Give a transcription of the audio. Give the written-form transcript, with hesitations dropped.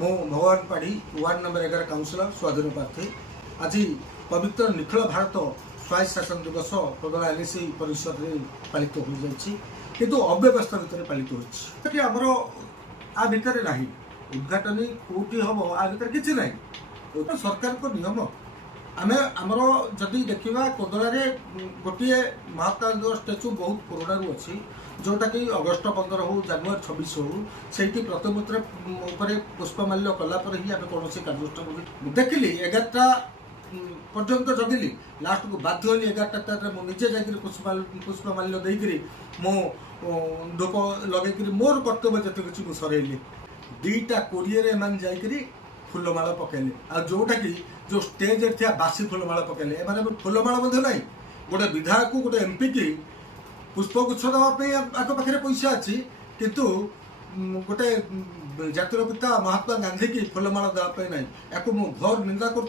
मो भगवान पाढ़ी ward number 11 councillor स्वाधीन प्रार्थी आज पवित्र निखिल भारत स्वायत्त शासन दिवस कोदला एलएसी परिषद में पालित हो जाए किंतु अव्यवस्था भितर पालित होमर आ भितर ना उद्घाटन कौटी हम आ भितर किसी ना सरकार को नियम आम आमर जदि देखा कोदलार गोटे महात्मा गांधी स्टाच्यू बहुत पुराणु अच्छी जोटा कि अगस्ट 15 हो जनवरी 26 हो से प्रतिमूर्ति पुष्पमाल्य कलापर ही आम कौन कार्यानुष्ठान देखिली 11टा पर्यंत जगिली लास्ट को बाध्य हली 11टा मुझे जाकर पुष्पमाल्य देकर मो धूप लगे मोर कर्तव्य जिते किसी मुझे सरइली 2:20 जाकर फुलमाला पकेले आ जोटा कि जो स्टेज था बासी फुलमाला पकेले एमाने फुलमाला ना गोटे विधायक गोटे एमपी की पुष्पगुच्छ देवाई आग पाखे पैसा अच्छी किंतु गोटे जातिर पिता महात्मा गांधी की फुलमाला देवाई ना या घोर निंदा कर